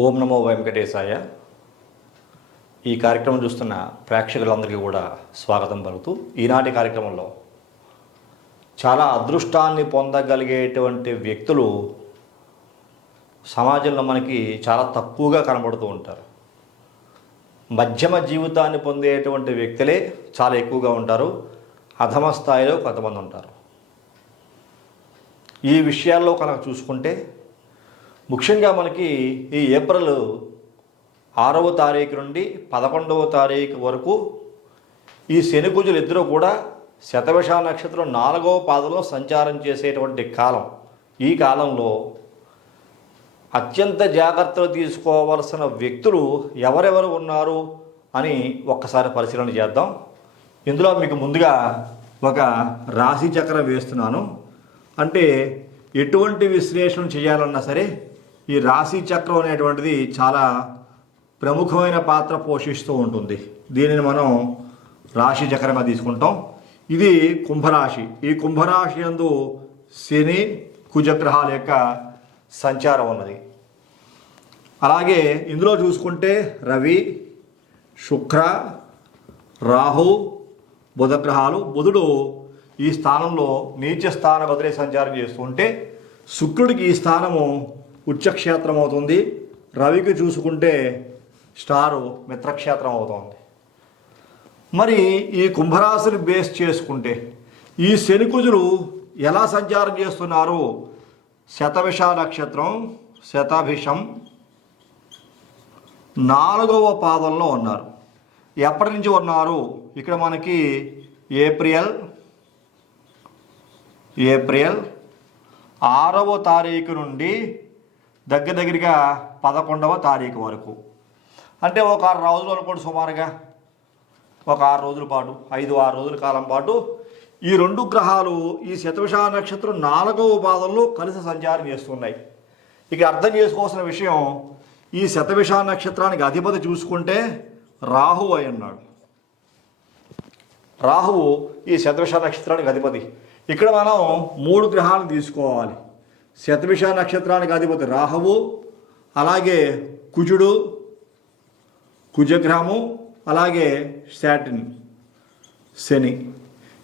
ఓం నమో వెంకటేశాయ. ఈ కార్యక్రమం చూస్తున్న ప్రేక్షకులందరికీ కూడా స్వాగతం పలుకుతూ, ఈనాటి కార్యక్రమంలో చాలా అదృష్టాన్ని పొందగలిగేటువంటి వ్యక్తులు సమాజంలో మనకి చాలా తక్కువగా కనబడుతూ ఉంటారు. మధ్యమ జీవితాన్ని పొందేటువంటి వ్యక్తులే చాలా ఎక్కువగా ఉంటారు. అధమ స్థాయిలో కొంతమంది ఉంటారు. ఈ విషయాల్లో కనుక చూసుకుంటే ముఖ్యంగా మనకి ఈ ఏప్రిల్ 6వ తారీఖు నుండి 11వ తారీఖు వరకు ఈ శని కుజులు ఇద్దరు కూడా శతభిష నక్షత్రం 4వ పాదంలో సంచారం చేసేటువంటి కాలం. ఈ కాలంలో అత్యంత జాగ్రత్తలు తీసుకోవాల్సిన వ్యక్తులు ఎవరెవరు ఉన్నారు అని ఒక్కసారి పరిశీలన చేద్దాం. ఇందులో మీకు ముందుగా ఒక రాశి చక్రం వేస్తున్నాను. అంటే ఎటువంటి విశ్లేషణ చేయాలన్నా సరే ఈ రాశి చక్రం అనేటువంటిది చాలా ప్రముఖమైన పాత్ర పోషిస్తూ ఉంటుంది. దీనిని మనం రాశి చక్రంగా తీసుకుంటాం. ఇది కుంభరాశి. ఈ కుంభరాశి యందు శని కుజగ్రహాల యొక్క సంచారం ఉన్నది. అలాగే ఇందులో చూసుకుంటే రవి, శుక్ర, రాహు, బుధగ్రహాలు. బుధుడు ఈ స్థానంలో నీచ స్థాన వదిలే సంచారం చేస్తుంటే శుక్రుడికి ఈ స్థానము ఉచ్చక్షేత్రం అవుతుంది. రవికి చూసుకుంటే స్టారు మిత్రక్షేత్రం అవుతుంది. మరి ఈ కుంభరాశిని బేస్ చేసుకుంటే ఈ శని కుజులు ఎలా సంచారం చేస్తున్నారు? శతభిష నక్షత్రం, శతభిషం 4వ పాదంలో ఉన్నారు. ఎప్పటి నుంచి ఉన్నారు? ఇక్కడ మనకి ఏప్రిల్ 6వ తారీఖు నుండి దగ్గరగా 11వ తారీఖు వరకు, అంటే ఒక 6 రోజులు అనుకోండి. సుమారుగా ఒక 6 రోజుల పాటు, 5-6 రోజుల కాలం పాటు ఈ రెండు గ్రహాలు ఈ శతభిష నక్షత్రం 4వ పాదంలో కలిసి సంచారం చేస్తున్నాయి. ఇక అర్థం చేసుకోవాల్సిన విషయం, ఈ శతభిష నక్షత్రానికి అధిపతి చూసుకుంటే రాహువు అయి ఉన్నాడు. రాహువు ఈ శతభిష నక్షత్రానికి అధిపతి. ఇక్కడ మనం 3 గ్రహాలను తీసుకోవాలి. శతభిష నక్షత్రానికి అధిపతి రాహువు, అలాగే కుజుడు, కుజగ్రహము, అలాగే శాటిన్ శని.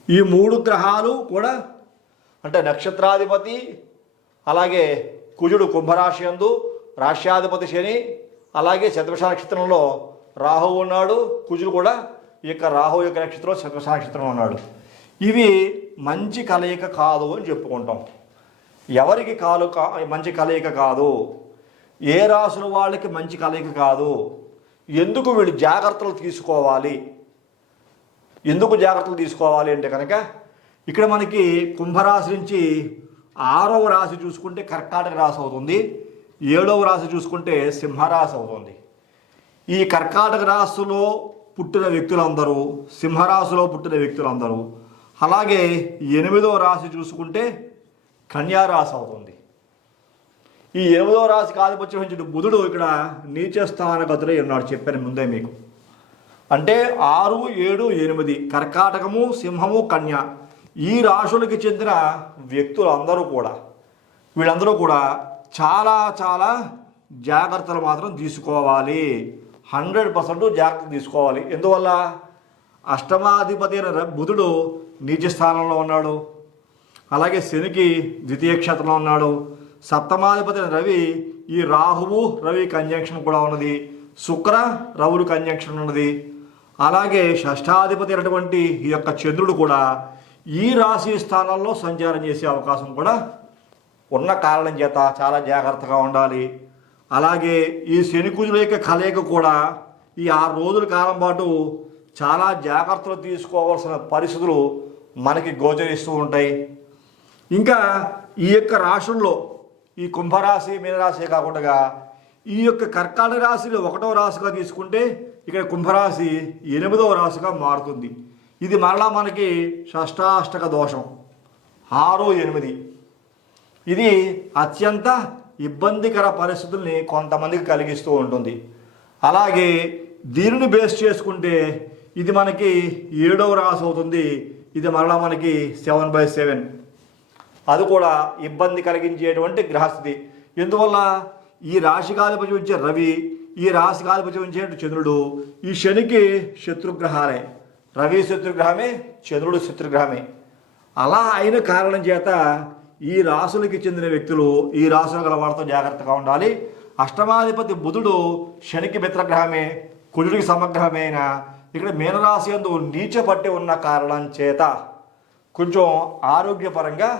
ఈ 3 గ్రహాలు కూడా అంటే నక్షత్రాధిపతి, అలాగే కుజుడు కుంభరాశి యందు, రాష్ట్రాధిపతి శని, అలాగే శతభిష నక్షత్రంలో రాహువు ఉన్నాడు. కుజుడు కూడా ఈ యొక్క రాహువు యొక్క నక్షత్రంలో శతభిష నక్షత్రంలో ఉన్నాడు. ఇవి మంచి కలయిక కాదు అని చెప్పుకుంటాం. ఎవరికి మంచి కలయిక కాదు? ఏ రాసుల వాళ్ళకి మంచి కలయిక కాదు? ఎందుకు వీళ్ళు జాగ్రత్తలు తీసుకోవాలి? ఎందుకు జాగ్రత్తలు తీసుకోవాలి అంటే కనుక ఇక్కడ మనకి కుంభరాశి నుంచి 6వ రాశి చూసుకుంటే కర్కాటక రాశి అవుతుంది. 7వ రాశి చూసుకుంటే సింహరాశి అవుతుంది. ఈ కర్కాటక రాశిలో పుట్టిన వ్యక్తులందరూ, సింహరాశిలో పుట్టిన వ్యక్తులందరూ, అలాగే 8వ రాశి చూసుకుంటే కన్యారాశి అవుతుంది. ఈ 8వ రాశికి ఆధిపత్యం వహించిన బుధుడు ఇక్కడ నీచ స్థాన గతులై ఉన్నాడు. చెప్పాను ముందే మీకు. అంటే 6, 7, 8 కర్కాటకము, సింహము, కన్య ఈ రాశులకి చెందిన వ్యక్తులందరూ కూడా వీళ్ళందరూ కూడా చాలా చాలా జాగ్రత్తలు మాత్రం తీసుకోవాలి. 100% జాగ్రత్త తీసుకోవాలి. ఎందువల్ల? అష్టమాధిపతి అయిన బుధుడు నీచ స్థానంలో ఉన్నాడు. అలాగే శనికి ద్వితీయ క్షేత్రంలో ఉన్నాడు. సప్తమాధిపతి అయిన రవి, ఈ రాహువు రవి కంజంక్షన్ కూడా ఉన్నది. శుక్ర రవులు కంజంక్షన్ ఉన్నది. అలాగే షష్ఠాధిపతి అయినటువంటి ఈ యొక్క చంద్రుడు కూడా ఈ రాశి స్థానంలో సంచారం చేసే అవకాశం కూడా ఉన్న కారణం చేత చాలా జాగ్రత్తగా ఉండాలి. అలాగే ఈ శని కుజుల యొక్క కలయిక కూడా ఈ 6 రోజుల కాలం పాటు చాలా జాగ్రత్తలు తీసుకోవాల్సిన పరిస్థితులు మనకి గోచరిస్తూ ఉంటాయి. ఇంకా ఈ యొక్క రాశుల్లో ఈ కుంభరాశి, మీనరాశి కాకుండా ఈ యొక్క కర్కాటక రాశిని 1వ రాశిగా తీసుకుంటే ఇక్కడ కుంభరాశి 8వ రాశిగా మారుతుంది. ఇది మరలా మనకి షష్టాష్టక దోషం 6, 8. ఇది అత్యంత ఇబ్బందికర పరిస్థితుల్ని కొంతమందికి కలిగిస్తూ ఉంటుంది. అలాగే దీనిని బేస్ చేసుకుంటే ఇది మనకి 7వ రాశి అవుతుంది. ఇది మరలా మనకి 7/7. అది కూడా ఇబ్బంది కలిగించేటువంటి గ్రహస్థితి. ఎందువల్ల ఈ రాశికి ఆధిపత్యం ఇచ్చే రవి, ఈ రాశికి ఆధిపత్యం ఇచ్చే చంద్రుడు. ఈ శనికి శత్రుగ్రహాలే. రవి శత్రుగ్రహమే, చంద్రుడు శత్రుగ్రహమే. అలా అయిన కారణం చేత ఈ రాశులకి చెందిన వ్యక్తులు, ఈ రాశులు గల వారితో జాగ్రత్తగా ఉండాలి. అష్టమాధిపతి బుధుడు శనికి మిత్రగ్రహమే, కుజుడికి సమగ్రహమైన ఇక్కడ మీనరాశి యందు నీచపట్టి ఉన్న కారణం చేత కొంచెం ఆరోగ్యపరంగా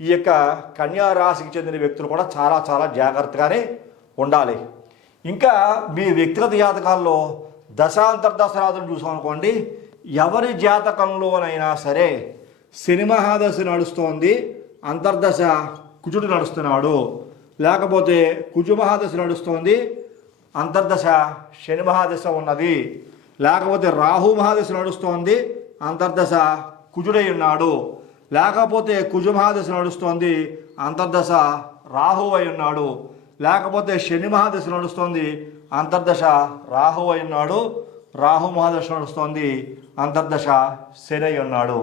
ఈ యొక్క కన్యా రాశికి చెందిన వ్యక్తులు కూడా చాలా చాలా జాగ్రత్తగానే ఉండాలి. ఇంకా మీ వ్యక్తిగత జాతకాల్లో దశాంతర్దశరాదులు చూసామనుకోండి, ఎవరి జాతకంలోనైనా సరే శని మహాదశ నడుస్తోంది, అంతర్దశ కుజుడు నడుస్తున్నాడు, లేకపోతే కుజు మహాదశ నడుస్తోంది, అంతర్దశ శని మహాదశ ఉన్నది, లేకపోతే రాహు మహాదశ నడుస్తోంది, అంతర్దశ కుజుడై ఉన్నాడు, లేకపోతే కుజు మహాదశ నడుస్తోంది, అంతర్దశ రాహు అయి ఉన్నాడు, లేకపోతే శని మహాదశ నడుస్తోంది, అంతర్దశ రాహు అయి ఉన్నాడు, రాహు మహాదశ నడుస్తోంది, అంతర్దశ శని అయి ఉన్నాడు.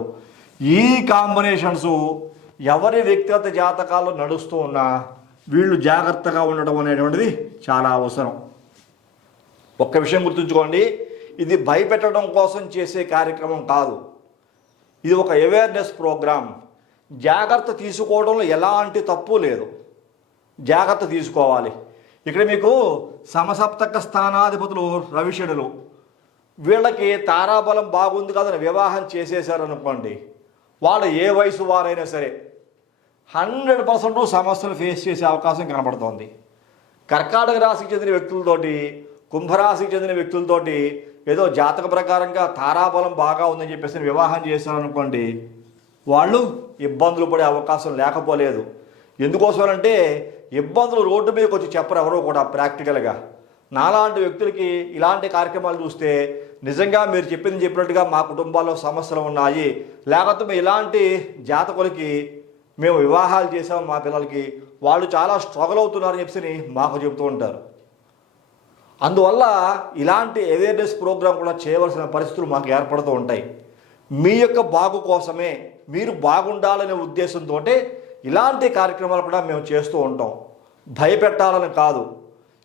ఈ కాంబినేషన్స్ ఎవరి వ్యక్తిగత జాతకాల్లో నడుస్తూ ఉన్నా వీళ్ళు జాగ్రత్తగా ఉండడం అనేటువంటిది చాలా అవసరం. ఒక్క విషయం గుర్తుంచుకోండి, ఇది భయపెట్టడం కోసం చేసే కార్యక్రమం కాదు. ఇది ఒక అవేర్నెస్ ప్రోగ్రామ్. జాగ్రత్త తీసుకోవడంలో ఎలాంటి తప్పు లేదు, జాగ్రత్త తీసుకోవాలి. ఇక్కడ మీకు సమసప్తక స్థానాధిపతులు రవిశనులు, వీళ్ళకి తారాబలం బాగుంది కదని వివాహం చేసేసారనుకోండి, వాళ్ళు ఏ వయసు వారైనా సరే 100% సమస్యలు ఫేస్ చేసే అవకాశం కనబడుతోంది. కర్కాటక రాశికి చెందిన వ్యక్తులతోటి, కుంభరాశికి చెందిన వ్యక్తులతోటి ఏదో జాతక ప్రకారంగా తారాబలం బాగా ఉందని చెప్పేసి వివాహం చేశారనుకోండి, వాళ్ళు ఇబ్బందులు పడే అవకాశం లేకపోలేదు. ఎందుకోసమంటే ఇబ్బందులు రోడ్డు మీదకి వచ్చి చెప్పరు ఎవరో కూడా. ప్రాక్టికల్గా నాలాంటి వ్యక్తులకి ఇలాంటి కార్యక్రమాలు చూస్తే నిజంగా మీరు చెప్పినట్టుగా మా కుటుంబాల్లో సమస్యలు ఉన్నాయి, లేకపోతే ఇలాంటి జాతకులకి మేము వివాహాలు చేసాము మా పిల్లలకి, వాళ్ళు చాలా స్ట్రగుల్ అవుతున్నారని చెప్పి మాకు చెబుతూ ఉంటారు. అందువల్ల ఇలాంటి అవేర్నెస్ ప్రోగ్రాం కూడా చేయవలసిన పరిస్థితులు మాకు ఏర్పడుతూ ఉంటాయి. మీ యొక్క బాగు కోసమే, మీరు బాగుండాలనే ఉద్దేశంతో ఇలాంటి కార్యక్రమాలు కూడా మేము చేస్తూ ఉంటాం, భయపెట్టాలని కాదు.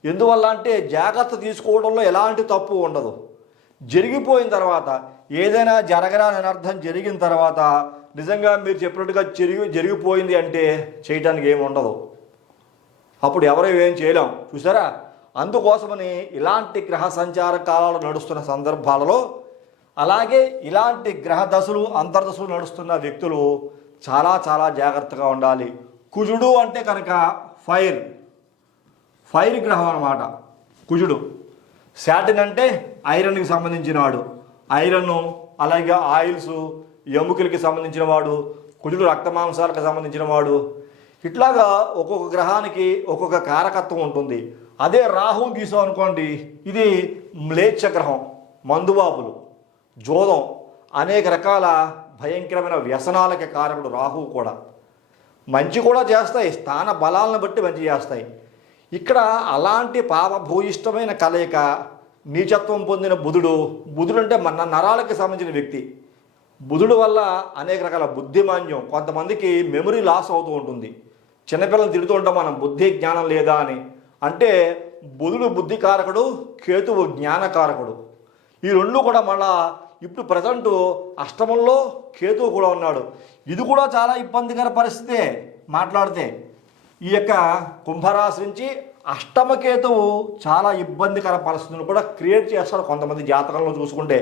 ఎందువల్ల అంటే జాగ్రత్త తీసుకోవడంలో ఎలాంటి తప్పు ఉండదు. జరిగిపోయిన తర్వాత ఏదైనా జరగరాని అనర్థం జరిగిన తర్వాత నిజంగా మీరు చెప్పినట్టుగా జరిగిపోయింది అంటే చేయటానికి ఏమి ఉండదు, అప్పుడు ఎవరో ఏం చేయలేం. చూసారా, అందుకోసమని ఇలాంటి గ్రహ సంచార కాలాలు నడుస్తున్న సందర్భాలలో, అలాగే ఇలాంటి గ్రహ దశలు అంతర్దశలు నడుస్తున్న వ్యక్తులు చాలా చాలా జాగ్రత్తగా ఉండాలి. కుజుడు అంటే కనుక ఫైర్ గ్రహం అన్నమాట కుజుడు. శాటిన్ అంటే ఐరన్కి సంబంధించిన వాడు, ఐరన్ అలాగే ఆయిల్స్ ఎముకలకి సంబంధించిన వాడు, కుజుడు రక్త మాంసాలకు సంబంధించిన వాడు. ఇట్లాగా ఒక్కొక్క గ్రహానికి ఒక్కొక్క కారకత్వం ఉంటుంది. అదే రాహుని తీసాం అనుకోండి, ఇది మ్లేచ్ఛ గ్రహం, మందుబాబులు, జోదం, అనేక రకాల భయంకరమైన వ్యసనాలకి కారకుడు రాహు కూడా. మంచి కూడా చేస్తాయి, స్థాన బలాలను బట్టి మంచి చేస్తాయి. ఇక్కడ అలాంటి పాపభూయిష్టమైన కలయిక నీచత్వం పొందిన బుధుడు అంటే మన నరాలకు సంబంధించిన వ్యక్తి. బుధుడు వల్ల అనేక రకాల బుద్ధిమాన్యం, కొంతమందికి మెమరీ లాస్ అవుతూ ఉంటుంది. చిన్నపిల్లలు తిడుతూ ఉంటాం మనం, బుద్ధి జ్ఞానం లేదా అని. అంటే బుధుడు బుద్ధికారకుడు, కేతువు జ్ఞానకారకుడు. ఈ రెండు కూడా మళ్ళా ఇప్పుడు ప్రజెంట్ అష్టమంలో కేతువు కూడా ఉన్నాడు. ఇది కూడా చాలా ఇబ్బందికర పరిస్థితే మాట్లాడితే. ఈ యొక్క కుంభరాశి నుంచి అష్టమకేతువు చాలా ఇబ్బందికర పరిస్థితులను కూడా క్రియేట్ చేస్తాడు కొంతమంది జాతకంలో చూసుకుంటే.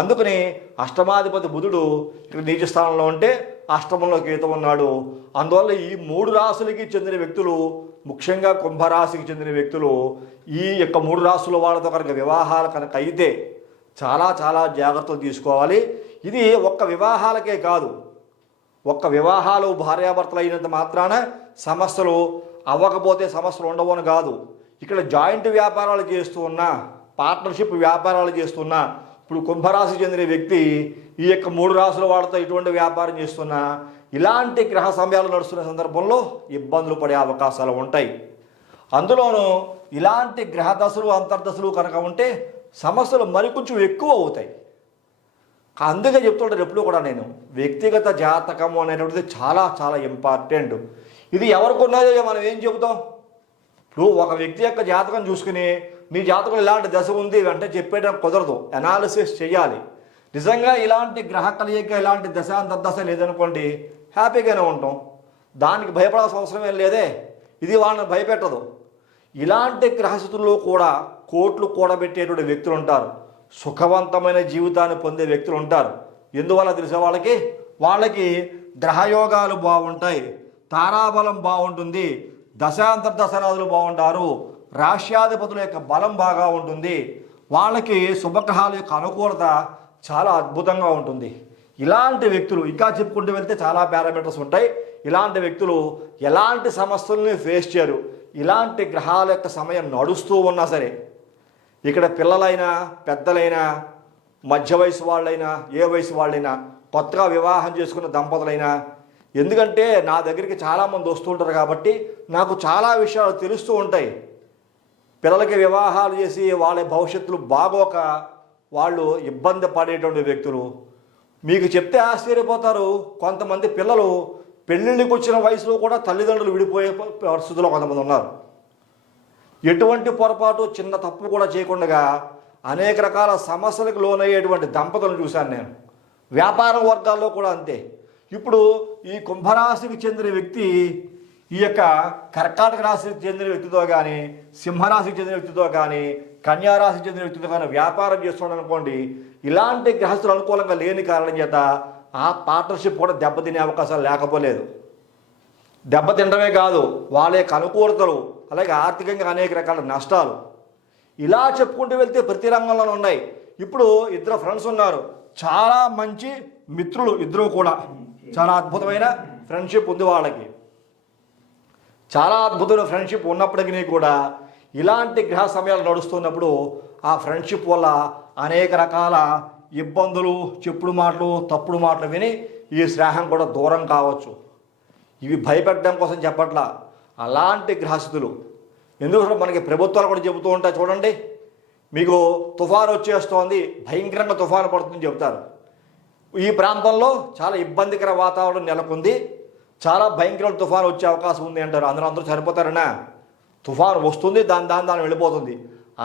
అందుకని అష్టమాధిపతి బుధుడు ఇక్కడ నీచ స్థానంలో ఉంటే అష్టమంలో కేతు ఉన్నాడు. అందువల్ల ఈ 3 రాశులకి చెందిన వ్యక్తులు, ముఖ్యంగా కుంభరాశికి చెందిన వ్యక్తులు ఈ యొక్క 3 రాశుల వాళ్ళతో కనుక వివాహాలు కనుక అయితే చాలా చాలా జాగ్రత్తలు తీసుకోవాలి. ఇది ఒక్క వివాహాలకే కాదు, ఒక్క వివాహాలు భార్యాభర్తలు అయినంత మాత్రాన సమస్యలు అవ్వకపోతే సమస్యలు ఉండవు అని కాదు. ఇక్కడ జాయింట్ వ్యాపారాలు చేస్తూ ఉన్నా, పార్ట్నర్షిప్ వ్యాపారాలు చేస్తున్నా, ఇప్పుడు కుంభరాశి చెందిన వ్యక్తి ఈ యొక్క 3 రాశుల వాళ్ళతో ఇటువంటి వ్యాపారం చేస్తున్నా, ఇలాంటి గ్రహ సమయాలు నడుస్తున్న సందర్భంలో ఇబ్బందులు పడే అవకాశాలు ఉంటాయి. అందులోనూ ఇలాంటి గ్రహ దశలు అంతర్దశలు కనుక ఉంటే సమస్యలు మరికొంచెం ఎక్కువ అవుతాయి. అందుకే చెప్తుంటారు ఎప్పుడూ కూడా నేను, వ్యక్తిగత జాతకము అనేటువంటిది చాలా చాలా ఇంపార్టెంట్. ఇది ఎవరికి ఉన్నదో మనం ఏం చెబుతాం? నువ్వు ఒక వ్యక్తి యొక్క జాతకం చూసుకుని నీ జాతకం ఇలాంటి దశ ఉంది అంటే చెప్పేయడం కుదరదు, అనాలిసిస్ చేయాలి. నిజంగా ఇలాంటి గ్రహ కలయిక ఇలాంటి దశ అంతర్దశ లేదనుకోండి హ్యాపీగానే ఉంటాం, దానికి భయపడాల్సిన అవసరం ఏం లేదే. ఇది వాళ్ళని భయపెట్టదు. ఇలాంటి గ్రహస్థితుల్లో కూడా కోట్లు కూడబెట్టేటువంటి వ్యక్తులు ఉంటారు, సుఖవంతమైన జీవితాన్ని పొందే వ్యక్తులు ఉంటారు. ఎందువల్ల తెలిసే వాళ్ళకి గ్రహయోగాలు బాగుంటాయి, తారాబలం బాగుంటుంది, దశాంతర్దశనాదులు బాగుంటారు, రాష్ట్రాధిపతుల యొక్క బలం బాగా ఉంటుంది, వాళ్ళకి శుభగ్రహాల యొక్క అనుకూలత చాలా అద్భుతంగా ఉంటుంది. ఇలాంటి వ్యక్తులు ఇంకా చెప్పుకుంటూ వెళ్తే చాలా పారామీటర్స్ ఉంటాయి. ఇలాంటి వ్యక్తులు ఎలాంటి సమస్యల్ని ఫేస్ చేయరు. ఇలాంటి గ్రహాల యొక్క సమయం నడుస్తూ ఉన్నా సరే, ఇక్కడ పిల్లలైనా పెద్దలైనా మధ్య వయసు వాళ్ళైనా ఏ వయసు వాళ్ళైనా కొత్తగా వివాహం చేసుకున్న దంపతులైనా, ఎందుకంటే నా దగ్గరికి చాలామంది వస్తూ ఉంటారు కాబట్టి నాకు చాలా విషయాలు తెలుస్తూ ఉంటాయి. పిల్లలకి వివాహాలు చేసి వాళ్ళ భవిష్యత్తులు బాగోక వాళ్ళు ఇబ్బంది పడేటువంటి వ్యక్తులు మీకు చెప్తే ఆశ్చర్యపోతారు. కొంతమంది పిల్లలు పెళ్ళిళ్ళకి వచ్చిన వయసులో కూడా తల్లిదండ్రులు విడిపోయే పరిస్థితుల్లో కొంతమంది ఉన్నారు. ఎటువంటి పొరపాటు చిన్న తప్పు కూడా చేయకుండా అనేక రకాల సమస్యలకు లోనయ్యేటువంటి దంపతులను చూశాను నేను. వ్యాపార వర్గాల్లో కూడా అంతే. ఇప్పుడు ఈ కుంభరాశికి చెందిన వ్యక్తి ఈ యొక్క కర్కాటక రాశికి చెందిన వ్యక్తితో కానీ, సింహరాశికి చెందిన వ్యక్తితో కానీ, కన్యారాశికి చెందిన వ్యక్తితో కానీ వ్యాపారం చేస్తున్నాడు అనుకోండి, ఇలాంటి గ్రహస్థులు అనుకూలంగా లేని కారణం చేత ఆ పార్ట్నర్షిప్ కూడా దెబ్బతినే అవకాశాలు లేకపోలేదు. దెబ్బతినడమే కాదు, వాళ్ళ యొక్క అనుకూలతలు, అలాగే ఆర్థికంగా అనేక రకాల నష్టాలు ఇలా చెప్పుకుంటూ వెళ్తే ప్రతి రంగంలోనూ ఉన్నాయి. ఇప్పుడు ఇద్దరు ఫ్రెండ్స్ ఉన్నారు, చాలా మంచి మిత్రులు, ఇద్దరు కూడా చాలా అద్భుతమైన ఫ్రెండ్షిప్ ఉంది వాళ్ళకి. చాలా అద్భుతమైన ఫ్రెండ్షిప్ ఉన్నప్పటికీ కూడా ఇలాంటి గ్రహ సమయాలు నడుస్తున్నప్పుడు ఆ ఫ్రెండ్షిప్ వల్ల అనేక రకాల ఇబ్బందులు, చెప్పుడు మాటలు, తప్పుడు మాటలు విని ఈ స్నేహం కూడా దూరం కావచ్చు. ఇవి భయపెట్టడం కోసం చెప్పట్లా. అలాంటి గ్రహస్థితులు ఎందుకంటే మనకి ప్రభుత్వాలు కూడా చెబుతూ ఉంటాయి. చూడండి, మీకు తుఫాను వచ్చేస్తోంది, భయంకరంగా తుఫాను పడుతుందని చెబుతారు. ఈ ప్రాంతంలో చాలా ఇబ్బందికర వాతావరణం నెలకొంది, చాలా భయంకరమైన తుఫాను వచ్చే అవకాశం ఉంది అంటారు. అందరూ చనిపోతారనా? తుఫాను వస్తుంది, దాని వెళ్ళిపోతుంది.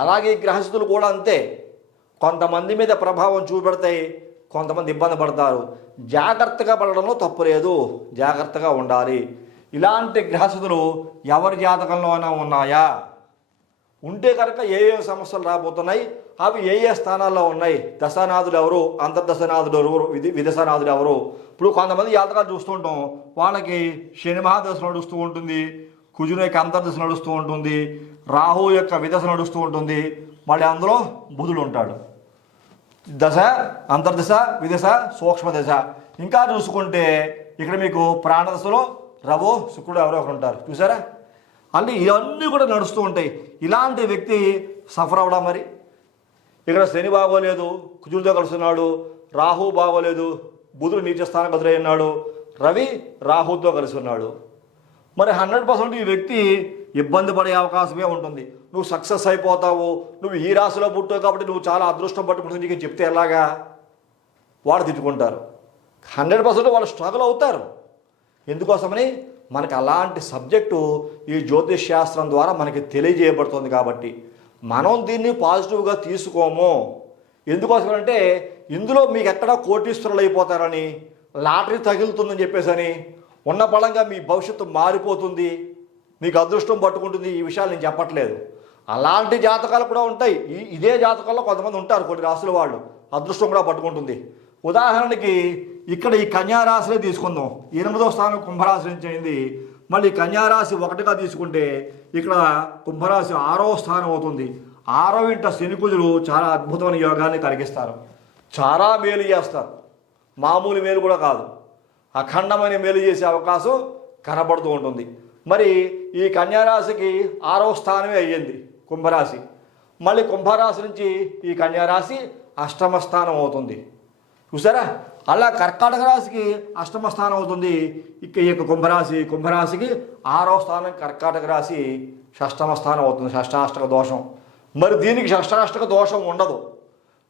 అలాగే ఈ గ్రహస్థితులు కూడా అంతే, కొంతమంది మీద ప్రభావం చూపెడతాయి, కొంతమంది ఇబ్బంది పడతారు. జాగ్రత్తగా పడడంలో తప్పు లేదు, జాగ్రత్తగా ఉండాలి. ఇలాంటి గ్రహస్థితులు ఎవరి జాతకంలో అయినా ఉన్నాయా? ఉంటే కనుక ఏ సమస్యలు రాబోతున్నాయి, అవి ఏ స్థానాల్లో ఉన్నాయి, దశానాథులు ఎవరు, అంతర్దశనాథులు ఎవరు, విదశనాథులు ఎవరు? ఇప్పుడు కొంతమంది జాతకాలు చూస్తుంటాం, వాళ్ళకి శని మహాదశ నడుస్తూ ఉంటుంది, కుజుని యొక్క అంతర్దశ నడుస్తూ ఉంటుంది, రాహు యొక్క విదశ నడుస్తూ ఉంటుంది, మళ్ళీ అందులో బుధుడు ఉంటాడు. దశ, అంతర్దశ, విదశ, సూక్ష్మదశ. ఇంకా చూసుకుంటే ఇక్కడ మీకు ప్రాణదశలో రవో శుక్రుడు ఎవరో ఒకరు ఉంటారు, చూసారా? అంటే ఇవన్నీ కూడా నడుస్తూ ఉంటాయి. ఇలాంటి వ్యక్తి సఫర్ అవడా మరి? ఇక్కడ శని బాగోలేదు, కుజుడితో కలుస్తున్నాడు, రాహు బాగోలేదు, బుధుడు నీచ స్థానం ఎదురయ్యాడు, రవి రాహుతో కలిసి ఉన్నాడు. మరి 100% ఈ వ్యక్తి ఇబ్బంది పడే అవకాశమే ఉంటుంది. నువ్వు సక్సెస్ అయిపోతావు, నువ్వు ఈ రాశిలో పుట్టావు కాబట్టి నువ్వు చాలా అదృష్టం పట్టుకుంటుంది నీకు చెప్తే ఎలాగా? వాడు తిట్టుకుంటారు. 100% వాళ్ళు స్ట్రగుల్ అవుతారు. ఎందుకోసమని మనకి అలాంటి సబ్జెక్టు ఈ జ్యోతిష్ శాస్త్రం ద్వారా మనకి తెలియజేయబడుతుంది కాబట్టి మనం దీన్ని పాజిటివ్గా తీసుకోము. ఎందుకోసమంటే ఇందులో మీకు ఎక్కడా కోటీశ్వరులు అయిపోతారని, లాటరీ తగులుతుందని చెప్పేసని, ఉన్న బలంగా మీ భవిష్యత్తు మారిపోతుంది, మీకు అదృష్టం పట్టుకుంటుంది, ఈ విషయాలు నేను చెప్పట్లేదు. అలాంటి జాతకాలు కూడా ఉంటాయి. ఇదే జాతకాల్లో కొంతమంది ఉంటారు, కొన్ని రాశుల వాళ్ళు అదృష్టం కూడా పట్టుకుంటుంది. ఉదాహరణకి ఇక్కడ ఈ కన్యారాశిలో తీసుకుందాం, 8వ స్థానం కుంభరాశి నుంచి అయింది. మళ్ళీ కన్యారాశి 1గా తీసుకుంటే ఇక్కడ కుంభరాశి 6వ స్థానం అవుతుంది. 6వ ఇంట శని కుజులు చాలా అద్భుతమైన యోగాన్ని కలిగిస్తారు, చాలా మేలు చేస్తారు. మామూలు మేలు కూడా కాదు, అఖండమైన మేలు చేసే అవకాశం కనబడుతూ ఉంటుంది. మరి ఈ కన్యారాశికి 6వ స్థానమే అయ్యింది కుంభరాశి. మళ్ళీ కుంభరాశి నుంచి ఈ కన్యారాశి 8వ స్థానం అవుతుంది, చూసారా? అలా కర్కాటక రాశికి 8వ స్థానం అవుతుంది. ఇక ఈ యొక్క కుంభరాశికి 6వ స్థానం, కర్కాటక రాశి 6వ స్థానం అవుతుంది, షష్టాష్టక దోషం. మరి దీనికి షష్టాష్టక దోషం ఉండదు,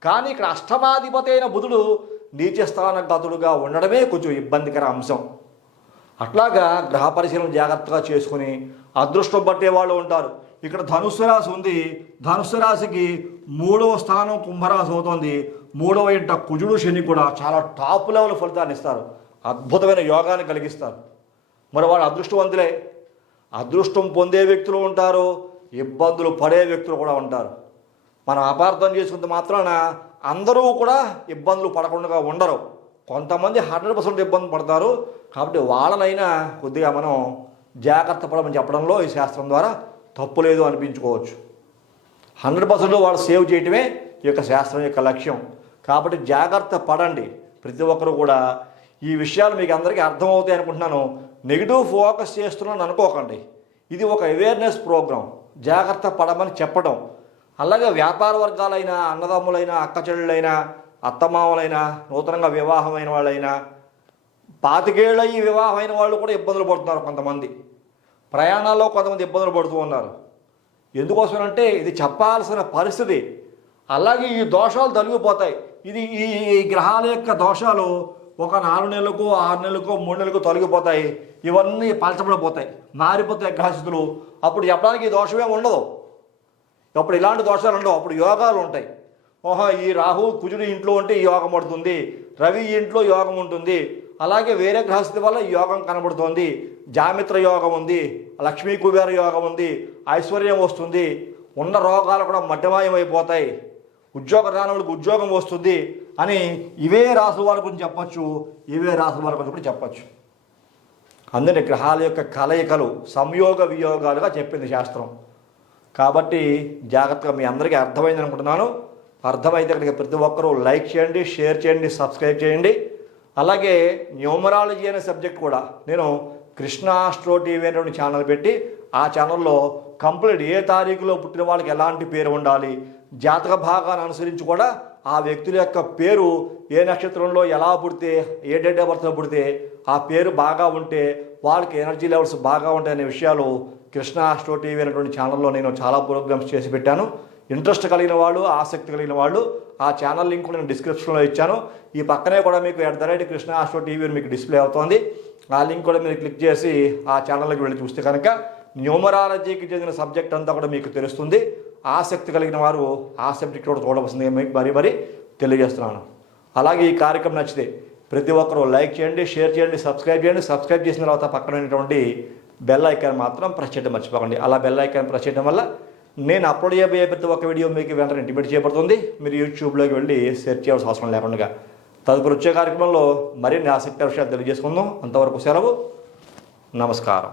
కానీ ఇక్కడ అష్టమాధిపతి అయిన బుధుడు నీచస్థానగతుడుగా ఉండడమే కొంచెం ఇబ్బందికర అంశం. అట్లాగా గ్రహ పరిశీలన జాగ్రత్తగా చేసుకుని అదృష్టం పట్టే వాళ్ళు ఉంటారు. ఇక్కడ ధనుస్సు రాశి ఉంది. ధనుస్సు రాశికి 3వ స్థానం కుంభరాశి అవుతుంది. 3వ ఇంట కుజుడు శని కూడా చాలా టాప్ లెవెల్ ఫలితాన్ని ఇస్తారు. అద్భుతమైన యోగాన్ని కలిగిస్తారు. మరి వాడు అదృష్టవంతులే. అదృష్టం పొందే వ్యక్తులు ఉంటారు, ఇబ్బందులు పడే వ్యక్తులు కూడా ఉంటారు. మనం అపార్థం చేసుకుంటే మాత్రాన అందరూ కూడా ఇబ్బందులు పడకుండా ఉండరు. కొంతమంది 100% ఇబ్బంది పడతారు. కాబట్టి వాళ్ళనైనా కొద్దిగా మనం జాగ్రత్త పడమని చెప్పడంలో ఈ శాస్త్రం ద్వారా తప్పు లేదు అనిపించుకోవచ్చు. 100% వాళ్ళు సేవ్ చేయటమే ఈ యొక్క శాస్త్రం యొక్క లక్ష్యం. కాబట్టి జాగ్రత్త పడండి. ప్రతి ఒక్కరు కూడా ఈ విషయాలు మీకు అందరికీ అర్థమవుతాయి అనుకుంటున్నాను. నెగిటివ్ ఫోకస్ చేస్తున్నాను అనుకోకండి. ఇది ఒక అవేర్నెస్ ప్రోగ్రాం. జాగ్రత్త పడమని చెప్పడం. అలాగే వ్యాపార వర్గాలైనా, అన్నదమ్ములైనా, అక్కచెల్లెళ్ళైనా, అత్తమామలైనా, నూతనంగా వివాహమైన వాళ్ళైనా, 25 ఏళ్ళ ఈ వివాహమైన వాళ్ళు కూడా ఇబ్బందులు పడుతున్నారు. కొంతమంది ప్రయాణాల్లో కొంతమంది ఇబ్బందులు పడుతూ ఉన్నారు. ఎందుకోసమంటే ఇది చెప్పాల్సిన పరిస్థితి. అలాగే ఈ దోషాలు తొలగిపోతాయి. ఇది ఈ గ్రహాల యొక్క దోషాలు ఒక 4 నెలలకు, 6 నెలలకు, 3 నెలలకు తొలగిపోతాయి. ఇవన్నీ పలచబడిపోతాయి, మారిపోతాయి గ్రహస్థితులు. అప్పుడు చెప్పడానికి ఈ దోషమే ఉండదు. అప్పుడు ఇలాంటి దోషాలు ఉండవు. అప్పుడు యోగాలు ఉంటాయి. ఓహో, ఈ రాహు కుజుడు ఇంట్లో ఉంటే ఈ యోగం పడుతుంది, రవి ఇంట్లో యోగం ఉంటుంది, అలాగే వేరే గ్రహస్థితి వల్ల ఈ యోగం కనబడుతోంది, జామిత్ర యోగం ఉంది, లక్ష్మీ కుబేర యోగం ఉంది, ఐశ్వర్యం వస్తుంది, ఉన్న రోగాలు కూడా మధ్యమాయమైపోతాయి, ఉద్యోగ రానవులకు ఉద్యోగం వస్తుంది అని ఇవే రాసుల వారి గురించి చెప్పచ్చు, ఇవే రాసుల వారి గురించి కూడా చెప్పచ్చు. అందుకే గ్రహాల యొక్క కలయికలు సంయోగ వియోగాలుగా చెప్పింది శాస్త్రం. కాబట్టి జాగ్రత్తగా మీ అందరికీ అర్థమైంది అనుకుంటున్నాను. అర్థమైతే కనుక ప్రతి ఒక్కరూ లైక్ చేయండి, షేర్ చేయండి, సబ్స్క్రైబ్ చేయండి. అలాగే న్యూమరాలజీ అనే సబ్జెక్ట్ కూడా నేను కృష్ణ ఆస్ట్రో టీవీ అనేటువంటి ఛానల్ పెట్టి ఆ ఛానల్లో కంప్లీట్ ఏ తారీఖులో పుట్టిన వాళ్ళకి ఎలాంటి పేరు ఉండాలి, జాతక భాగాన్ని అనుసరించి కూడా ఆ వ్యక్తుల యొక్క పేరు ఏ నక్షత్రంలో ఎలా పుడితే, ఏ డేట్ ఆఫ్ బర్త్లో పుడితే ఆ పేరు బాగా ఉంటే వాళ్ళకి ఎనర్జీ లెవెల్స్ బాగా ఉంటాయనే విషయాలు కృష్ణ ఆస్ట్రో టీవీ అనేటువంటి ఛానల్లో నేను చాలా ప్రోగ్రామ్స్ చేసి పెట్టాను. ఇంట్రెస్ట్ కలిగిన వాళ్ళు, ఆసక్తి కలిగిన వాళ్ళు ఆ ఛానల్ లింక్ నేను డిస్క్రిప్షన్లో ఇచ్చాను. ఈ పక్కనే కూడా మీకు @కృష్ణ ఆస్ట్రో టీవీ మీకు డిస్ప్లే అవుతుంది. ఆ లింక్ కూడా మీరు క్లిక్ చేసి ఆ ఛానల్కి వెళ్ళి చూస్తే కనుక న్యూమరాలజీకి చెందిన సబ్జెక్ట్ అంతా కూడా మీకు తెలుస్తుంది. ఆసక్తి కలిగిన వారు ఆ సబ్జెక్ట్ కూడా చూడవలసిందిగా మీకు మరీ తెలియజేస్తున్నాను. అలాగే ఈ కార్యక్రమం నచ్చితే ప్రతి ఒక్కరూ లైక్ చేయండి, షేర్ చేయండి, సబ్స్క్రైబ్ చేయండి. సబ్స్క్రైబ్ చేసిన తర్వాత పక్కన ఉన్నటువంటి బెల్ ఐకాన్ మాత్రం ప్రెస్ చేయడం మర్చిపోకండి. అలా బెల్ ఐకాన్ ప్రెస్ చేయడం వల్ల నేను అప్లోడ్ చేయబోయే ప్రతి ఒక్క వీడియో మీకు వెంటనే ఇంటిమేట్ చేయబడుతుంది. మీరు యూట్యూబ్లోకి వెళ్ళి సెర్చ్ చేయాల్సిన అవసరం లేకుండా. తదుపరి వచ్చే కార్యక్రమంలో మరిన్ని ఆసక్తి విషయాలు తెలియజేసుకుందాం. అంతవరకు సెలవు. నమస్కారం.